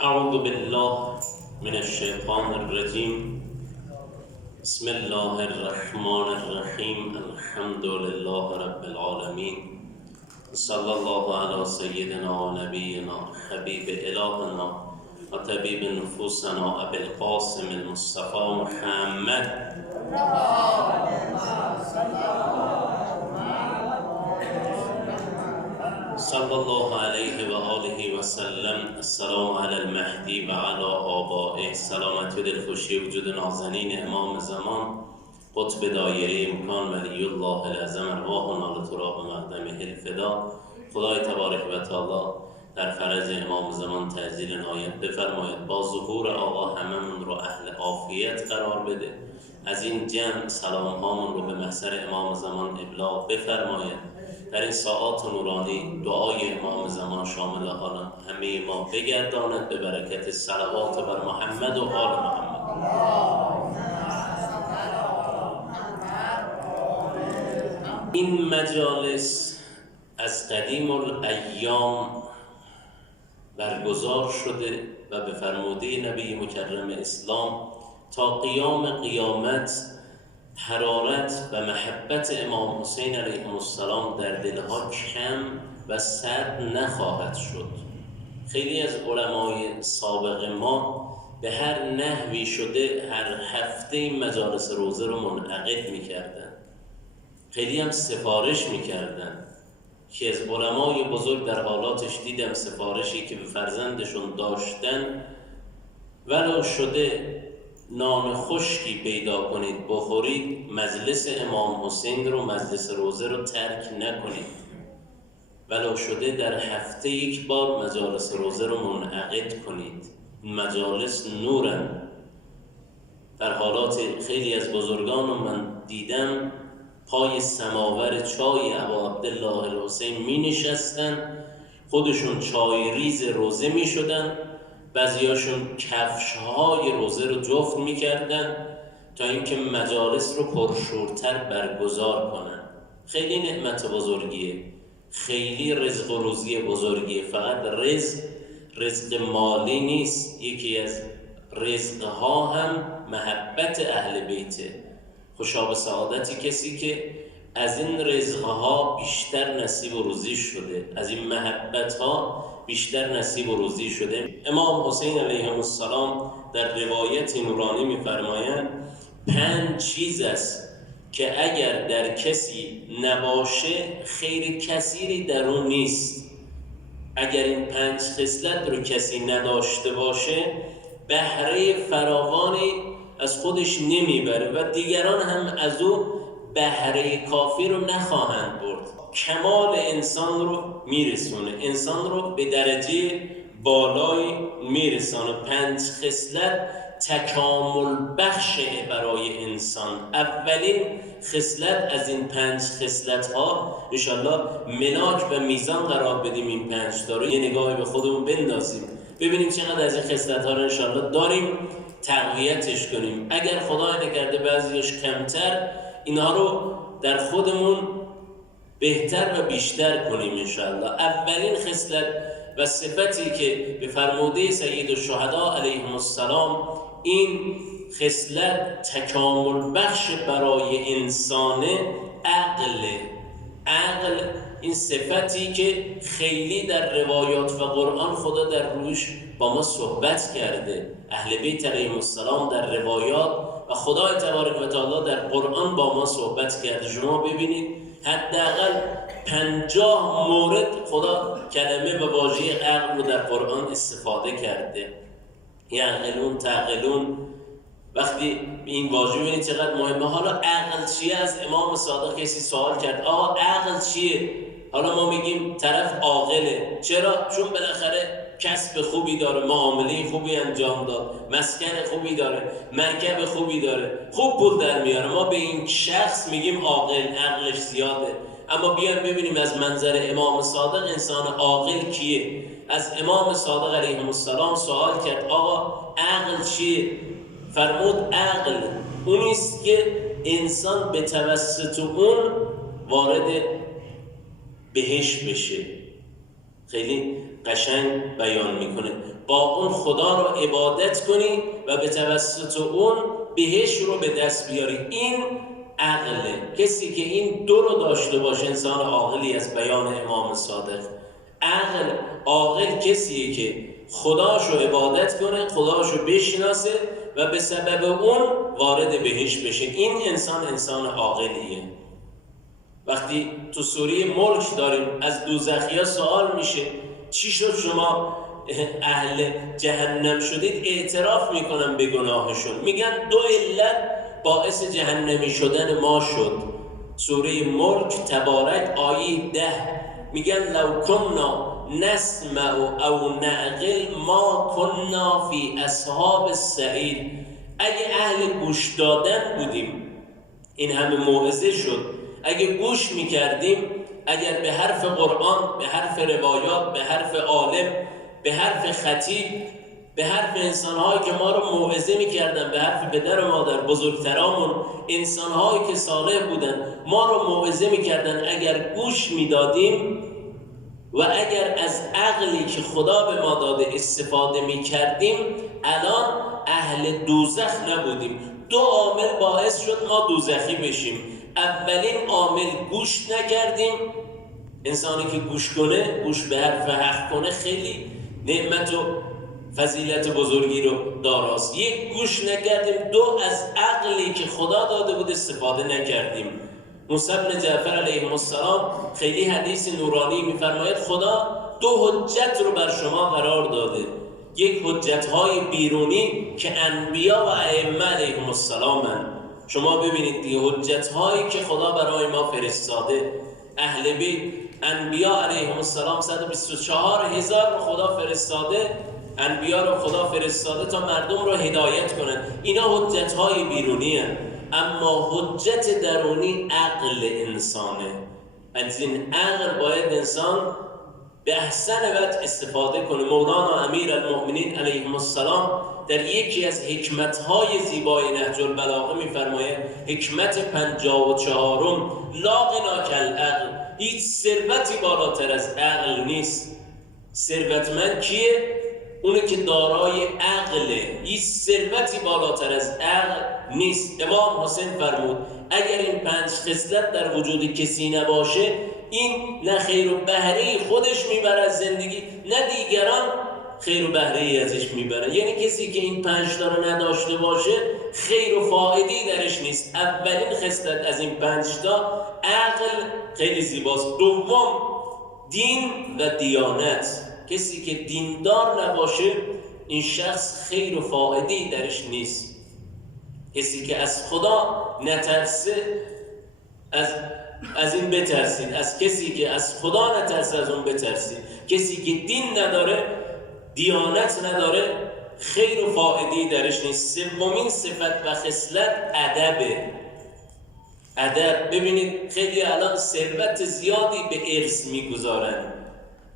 اعوذ بالله من الشیطان الرجیم. بسم الله الرحمن الرحیم. الحمد لله رب العالمین. صلی الله علی سیدنا و نبینا حبیب الهنا و طبیب نفوسنا ابی القاسم المصطفى محمد. صلی الله علیه و آله و سلم. السلام علی المهدی و علی آبائه. سلامتی و دلخوشی وجود نازنین امام زمان قطب دایره امکان ولی الله العظم ارواحنا لتراب مقدمه الفدا. خدای تبارک و تعالی در فرج امام زمان تعجیل عنایت بفرماید. با ظهور آقا هممون رو اهل عافیت قرار بده. از این جمع سلام هامون رو به محضر امام زمان ابلاغ بفرماید. در این ساعات نورانی دعای امام زمان شامل حال همه ما بگرداند به برکت صلوات بر محمد و آل محمد. این مجالس از قدیم الایام برگزار شده و به فرموده نبی مکرم اسلام تا قیام قیامت حرارت و محبت امام حسین علیه السلام در دلها کم و سرد نخواهد شد. خیلی از علمای سابق ما به هر نحوی شده هر هفته مجالس روزه رو منعقد می‌کردن. خیلی هم سفارش می‌کردن که از علمای بزرگ در حالاتش دیدم سفارشی که به فرزندشون داشتن ولو شده نان خشکی پیدا کنید بخورید، مجلس امام حسین رو مجلس روزه رو ترک نکنید. ولو شده در هفته یک بار مجالس روزه رو منعقد کنید. مجالس نورن. در حالات خیلی از بزرگان من دیدم پای سماور چای ابا عبدالله الحسین می نشستن، خودشون چای ریز روزه می شدن، بعضیاشون کفش‌های روزه رو جفت می‌کردن تا اینکه مجالس رو پرشورتر برگزار کنن. خیلی نعمت بزرگیه، خیلی رزق و روزی بزرگیه. فقط رزق مالی نیست، یکی از رزقها هم محبت اهل بیته. خوشا به سعادتی کسی که از این رزقها بیشتر نصیب و روزی شده، از این محبتها بیشتر نصیب و روزی شده. امام حسین علیه السلام در روایت نورانی می‌فرمایند 5 چیز است که اگر در کسی نباشه خیر کثیری در اون نیست. اگر این 5 خصلت رو کسی نداشته باشه بهره فراوانی از خودش نمیبره و دیگران هم از او بهره کافی رو نخواهند برد. کمال انسان رو میرسونه، انسان رو به درجه بالایی میرسونه. 5 خصلت تکامل بخشه برای انسان. اولین خصلت از این 5 خصلت ها انشالله ملاک و میزان قرار بدیم. این 5 تا رو یه نگاهی به خودمون بندازیم ببینیم چقدر از این خصلت ها رو انشالله داریم، تقویتش کنیم. اگر خدای نکرده بعضیش کمتر، اینها رو در خودمون بهتر و بیشتر کنیم انشاءالله. اولین خصلت و صفتی که به فرموده سید الشهدا علیهم السلام این خصلت تکامل بخش برای انسان عقل این صفتی که خیلی در روایات و قرآن خدا در روش با ما صحبت کرده. اهل بیت علیهم السلام در روایات و خدای تبارک و تعالی در قرآن با ما صحبت کرده. شما ببینید حداقل 50 مورد خدا کلمه و واژه عقل رو در قرآن استفاده کرده. یعقلون، تعقلون. وقتی این واژه ببینید چقدر مهمه. حالا عقل چیه؟ از امام صادق کسی سوال کرد آقا عقل چیه؟ حالا ما میگیم طرف عاقله. چرا؟ چون بالاخره کسب خوبی داره، معامله خوبی انجام داد، مسکن خوبی داره، مرکب خوبی داره، خوب پول در میاره. ما به این شخص میگیم عاقل، عقلش زیاده. اما بیایم ببینیم از منظر امام صادق انسان عاقل کیه؟ از امام صادق علیه السلام سوال کرد آقا عقل چیه؟ فرمود عقل اونیست که انسان به توسط اون وارد بهشت بشه. خیلی قشنگ بیان میکنه. با اون خدا رو عبادت کنی و به توسط اون بهش رو به دست بیاری. این عقله. کسی که این دو رو داشته باشه انسان عاقلی از بیان امام صادق. عاقل کسیه که خداشو عبادت کنه، خداشو بشناسه و به سبب اون وارد بهش بشه. این انسان عاقلیه. وقتی تو سوره ملک داریم از دوزخیا سوال میشه چی شد شما اهل جهنم شدید؟ اعتراف میکنن به گناهشون، میگن دو علت باعث جهنمی شدن ما شد. سوره ملک تبارک آیه 10 میگن لو کنا نسمع او نعقل ما کنا فی اصحاب السعیر. اگه اهل گوش دادن بودیم، این همه موعظه شد، اگه گوش میکردیم، اگر به حرف قرآن، به حرف روایات، به حرف عالم، به حرف خطیب، به حرف انسانهایی که ما رو موعظه میکردن، به حرف پدر و مادر، بزرگترامون، انسانهایی که صالح بودن ما رو موعظه میکردن، اگر گوش میدادیم و اگر از عقلی که خدا به ما داده استفاده میکردیم، الان اهل دوزخ نبودیم. دو عامل باعث شد ما دوزخی بشیم. اولین عامل گوش نکردیم. انسانی که گوش کنه، گوش به حرف حق کنه، خیلی نعمت و فضیلت بزرگی رو داراست. یک، گوش نکردیم. دو، از عقلی که خدا داده بود استفاده نکردیم. موسی بن جعفر علیه السلام خیلی حدیث نورانی میفرماید خدا دو حجت رو بر شما قرار داده. یک، حجت‌های بیرونی که انبیا و ائمه علیهم السلامن. شما ببینید دیگه حجت‌هایی که خدا برای ما فرستاده، اهل بیت، انبیا علیهم السلام 124,000 رو خدا فرستاده، انبیا رو خدا فرستاده تا مردم رو هدایت کنن. اینا حجت‌های بیرونی هستند. اما حجت درونی عقل انسانه. از این عقل باید انسان به احسن وجه استفاده کنه. مولانا امیرالمؤمنین علیه السلام در یکی از حکمت‌های زیبای نهج البلاغه می‌فرماید، حکمت 54م، لا غنا کالعقل، هیچ ثروتی بالاتر از عقل نیست. ثروتمند کیه؟ اونه که دارای عقله. هیچ ثروتی بالاتر از عقل نیست. امام حسین فرمود اگر این 5 خصلت در وجود کسی نباشه، این نه خیر و بهره خودش میبره از زندگی، نه دیگران خیر و بهره ازش میبرن. یعنی کسی که این 5 تا رو نداشته باشه، خیر و فایده‌ای درش نیست. اولین خصلت از این 5 تا عقل خیلی زیباست. دوم، دین و دیانت. کسی که دیندار نباشه، این شخص خیر و فایده‌ای درش نیست. کسی که از خدا نترسه، از این بترسید. از کسی که از خدا نترسه، از اون بترسید. کسی که دین نداره، دیانت نداره، خیر و فایده‌ای درش نیست. سومین صفت و خصلت ادبه. ادب. ببینید خیلی الان ثروت زیادی به ارث میگذارن،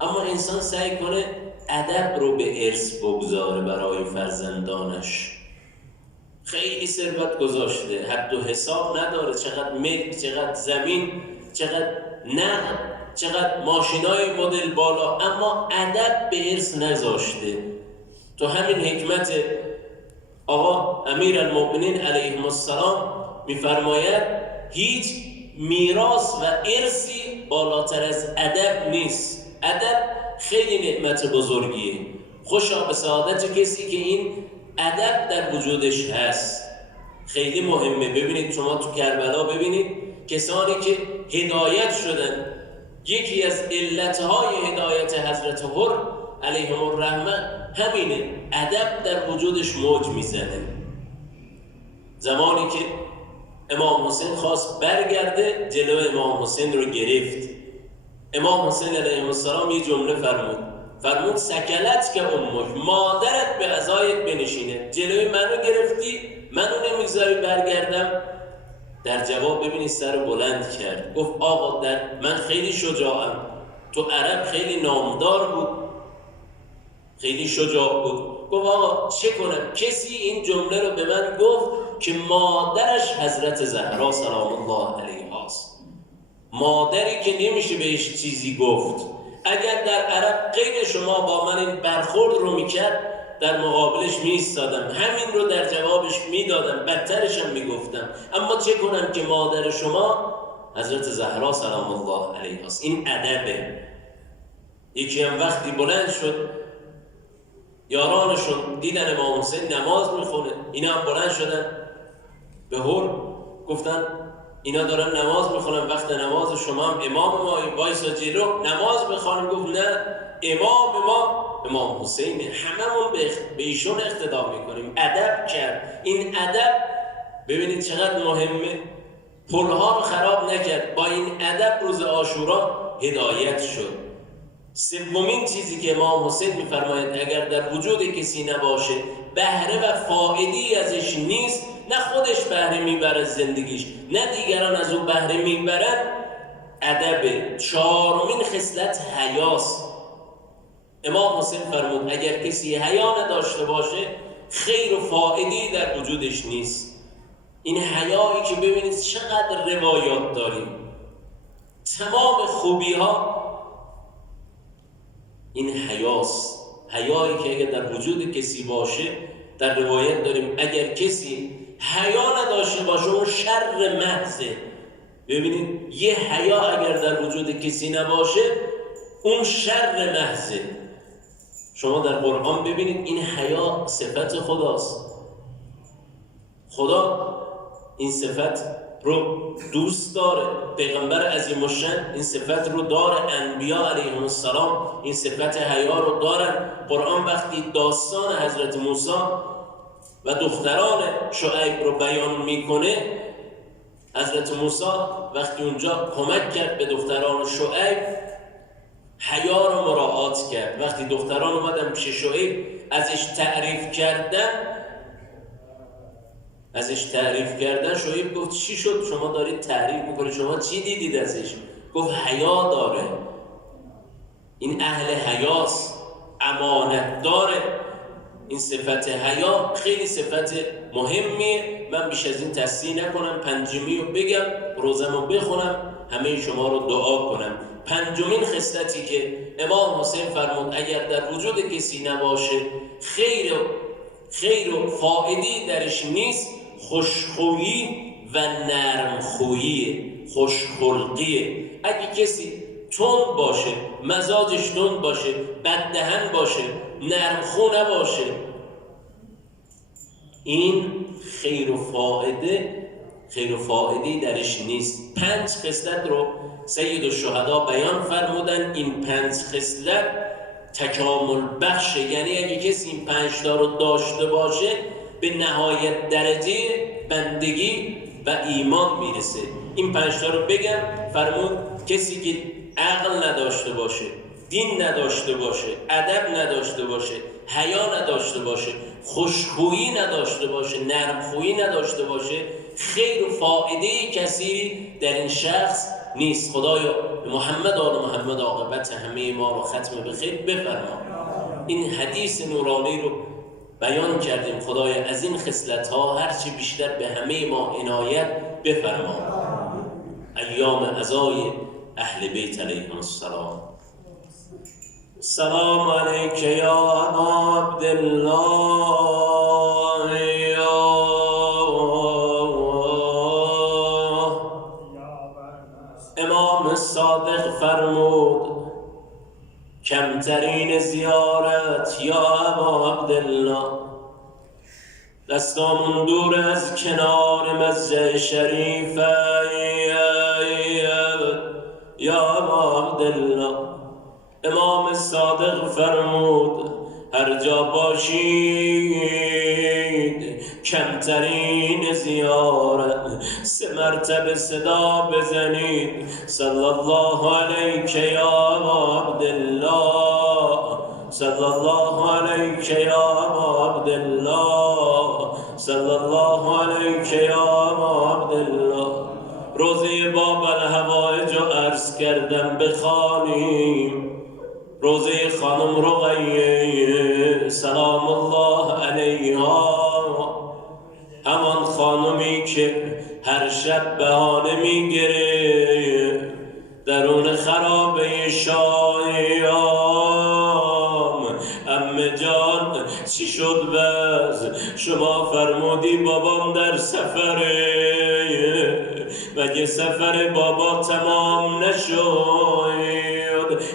اما انسان سعی کنه ادب رو به ارث بگذاره برای فرزندانش. خیلی ثروت گذاشته، حد و حساب نداره، چقدر ملک، چقدر زمین، چقدر نقد، چقدر ماشینای مدل بالا، اما ادب به ارث نذاشته. تو همین حکمت آقا امیرالمؤمنین علیه السلام میفرماید هیچ میراث و ارثی بالاتر از ادب نیست. ادب خیلی نعمت بزرگیه. خوشا به سعادت کسی که این ادب در وجودش هست. خیلی مهمه. ببینید شما تو کربلا ببینید کسانی که هدایت شدن، یکی از علتهای هدایت حضرت حر علیهم الرحمه همینه، ادب در وجودش موج میزنه. زمانی که امام حسین خواست برگرده، جلو امام حسین رو گرفت. امام حسین علیه السلام یه جمله فرمود سکلت که امک، مادرت به عزایت بنشینه، جلوی منو گرفتی، منو نمیذاری برگردم. در جواب ببینید سر بلند کرد، گفت آقا من خیلی شجاعم. تو عرب خیلی نامدار بود، خیلی شجاع بود. گفت آقا چه کنم؟ کسی این جمله رو به من گفت که مادرش حضرت زهرا سلام الله علیها است. مادری که نمیشه بهش چیزی گفت. اگر در عرب غیر شما با من این برخورد رو میکرد در مقابلش میایستادم، همین رو در جوابش میدادم، بدترش هم میگفتم. اما چه کنم که مادر شما حضرت زهرا سلام الله علیها است. این ادبه. یکی هم وقتی بلند شد، یارانشون دیدن امام حسین نماز میخونه، اینا هم بلند شدن به هر گفتن اینا دارن نماز میخونن، وقت نماز شما هم امام ما، وایسا جلو نماز بخوانیم. گفت نه، امام ما امام حسینه، هممون به ایشون اقتدا میکنیم. ادب کرد. این ادب ببینید چقدر مهمه. پلها رو خراب نکرد، با این ادب روز عاشورا هدایت شد. سومین چیزی که امام حسین میفرماید اگر در وجود کسی نباشه بهره و فایده‌ای ازش نیست، نه خودش بهره میبره از زندگیش، نه دیگران از او بهره میبرن، ادب. چهارمین خصلت حیاست. امام حسین فرمود اگر کسی حیا نداشته باشه خیر و فایده‌ای در وجودش نیست. این حیایی که ببینید چقدر روایات داریم، تمام خوبی ها این حیاست. حیایی که اگر در وجود کسی باشه، در روایت داریم اگر کسی حیا نداشته باشه اون شر محضه. ببینید یه حیا اگر در وجود کسی نباشه اون شر محضه. شما در قرآن ببینید این حیا صفت خداست. خدا این صفت رو دوست داره، پیغمبر عظیم الشأن این صفت رو داره، انبیا علیهم السلام این صفت حیا رو دارن. قرآن وقتی داستان حضرت موسی و دختران شعیب رو بیان میکنه، حضرت موسی وقتی اونجا کمک کرد به دختران شعیب حیا رو مراعات کرد. وقتی دختران اومدن پیش شعیب ازش تعریف کردن شعیب گفت چی شد شما دارید تعریف میکنید، شما چی دیدید ازش؟ گفت حیا داره، این اهل حیاست، امانت داره. این صفت حیا خیلی صفت مهمیه. من بیش از این تصحیح نکنم، پنجمی رو بگم، روزمو بخونم، همه شما رو دعا کنم. پنجمین خصلتی که امام حسین فرمود اگر در وجود کسی نباشه خیر و فایده‌ای درش نیست، خوشخویی و نرمخویی، خوشخلقیه. اگه کسی تند باشه، مزاجش تند باشه، بددهن باشه، نرمخو نباشه، این خیر و فایده‌ای درش نیست. 5 خصلت رو سید الشهدا بیان فرمودن. این 5 خصلت تکامل بخشه، یعنی اگه کسی این 5 تا رو داشته باشه به نهایت درجه بندگی و ایمان میرسه. این 5 تا رو بگم. فرمود کسی که عقل نداشته باشه، دین نداشته باشه، ادب نداشته باشه، حیا نداشته باشه، خوشخویی نداشته باشه، نرمخویی نداشته باشه، خیر و فایده کسی در این شخص نیست. خدایا محمد آل محمد عاقبت همه ما رو ختم به خیر بفرما. این حدیث نورانی رو بیان کردیم. خدایا از این خصلت‌ها هرچی بیشتر به همه ما عنایت بفرما. ایام عزای اهل بیت علیهم السلام. سلام علیک یا ابا عبدالله یا امام صادق فرمود کمترین زیارت یا ابا عبدالله، دستامون دور از کنار مسجد شریف یا ابا عبدالله. امام صادق فرمود هر جا باشید کمترین زیارت 3 مرتبه صدا بزنید صلی الله علیک یا ابا عبدالله، صلی الله علیک یا ابا عبدالله، صلی الله علیک یا ابا عبدالله. روزه باب الحوائج رو عرض کردم بخوانیم. روزه خانم رقیه سلام الله علیها، همان خانمی که هر شب بهانه میگیره درون خرابه شایام. عمه جان چی شد وضع؟ شما فرمودی بابام در سفره، مگه سفر بابا تمام نشد؟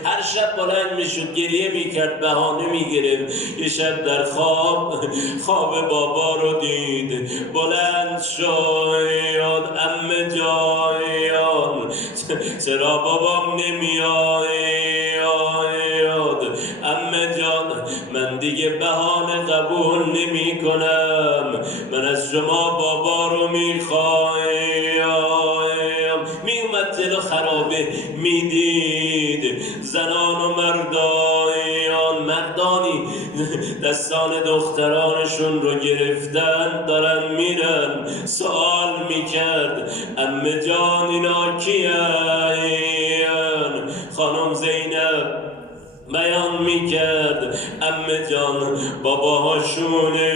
هر شب بلند میشد گریه میکرد، بهانه میگرفت. یه شب در خواب بابا رو دید، بلند شد عمه جان چرا بابام نمیاد؟ عمه جان من دیگه بهانه قبول نمی کنم، من از شما بابا رو میخوایم. می اومد جلو خرابه میدید زنان و مردانی دستان دخترانشون رو گرفتن دارن میرن. سوال میکرد عمه جان اینا کیان؟ خانم زینب بیان میکرد عمه جان باباهاشونه،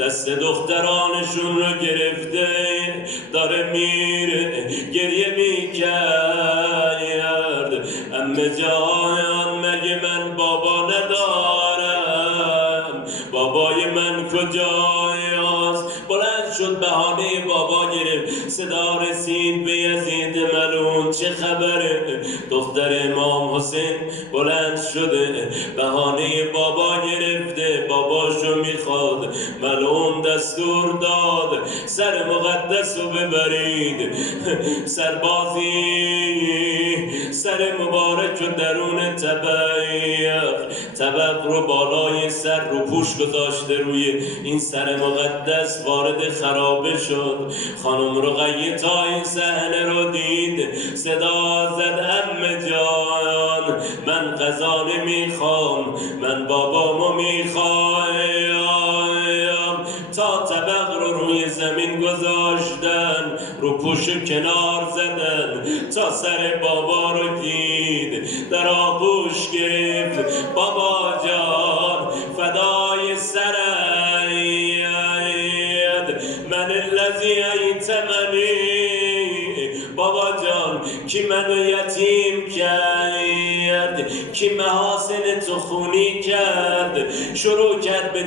دست دخترانشون رو گرفته داره میره، گریه میکرد. عمه جان مگه من بابا ندارم؟ بابای من کجاست؟ بلند شد بهانه بابا گرفت. صدا رسید به یزید ملعون چه خبره؟ دختر امام حسین بلند شده بهانه بابا گرفته، باباشو میخواد. ملعون دستور داد سر مقدس رو ببرید. سربازی سر مبارک و درون طبق رو بالای سر رو پوش گذاشته روی این سر مقدس، وارد خرابه شد. خانم رقیه تا این صحنه رو دید صدا زد عمه جان من غذا نمیخوام، من بابامو میخوایم. تا طبق رو روی زمین گذاشتن، رو پوش کنار زدن، تا سر بابا رو دید در آغوش گرفت. بابا جان فدای سرت، من الذی ایتمنی. بابا جان کی منو یتیم کرد؟ کی محاسن تو خونی کرد؟ شروع کرد به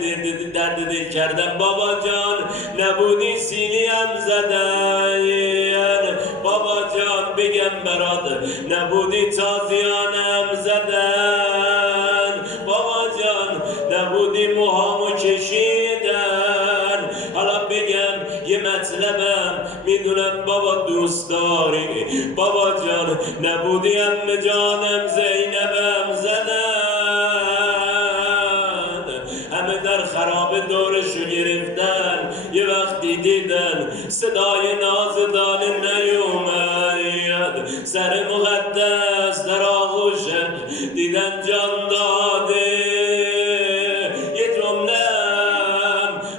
درد دل کردن. بابا جان نبودی سینی هم زدن. بابا جان بگم برات نبودی تازیانم زدن. بابا جان نبودی موهامو کشیدن. حالا بگم یه مطلبم میدونم بابا دوست داری. بابا جان نبودی عمه جانم زینبم زدن. همه در خرابه دورشو گرفتن. یه وقتی دیدن صدای نازدانه نیومد، سر مقدس در آغوشش دیدن جان داده. یه جمله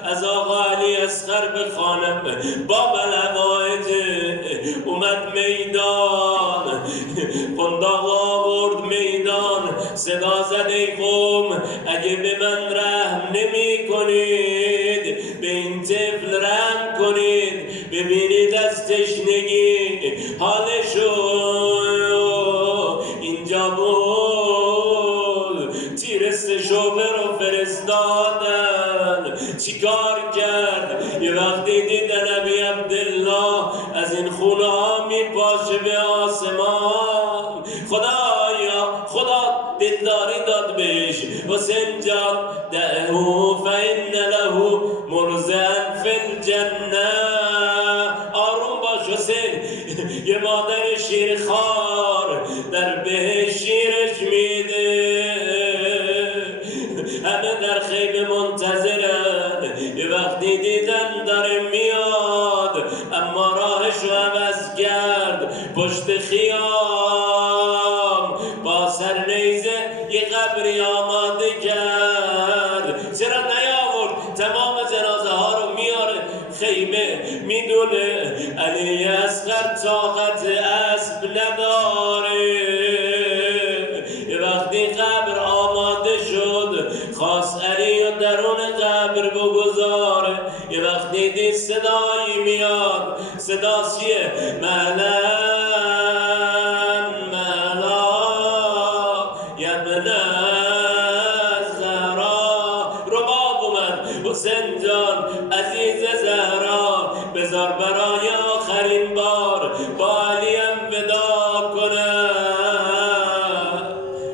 از آقا علی اصغر بخوانم. با بلوایجه اومد میدان، قنداق آورد میدان، صدا زد ای قوم اگه به من رحم نمی کنید به این طفل رحم کنید. ببینید از تشنگی حالشو اینجا بود. تیرست شعبه رو فرستادن. چیکار کرد؟ یه وقتی دید نبی عبدالله از این خونه ها میپاشه به آسمان. خدایا خدا دلداری داد بهش. حسین جان دعهو فإن له مرزقا فی الجنه. آروم باش حسین، یه مادر شیرخوار در بهش شیرش میده. همه در خیمه منتظرن. یه وقتی دیدن داره میاد اما راهشو عوض کرد. پشت خیام با سر نیزه یه قبری آماده کرد. چرا نیاورد تمام جنازه ها رو میاره خیمه؟ میدونه علی اصغر طاقت اسب نداره. یه وقتی قبر آماده شد خواست علی و درون قبر بگذاره. یه وقتی دید صدایی میاد. صدا چیه؟ مهلا مهلا من الزهرا. رباب اومد حسین جان عزیز زهرا، بذار برای آخرین بار با علیم ودا کنه.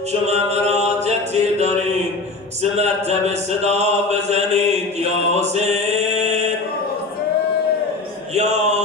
شما مراجعتی دارین 3 مرتبه صدا بزنید یا حسین یا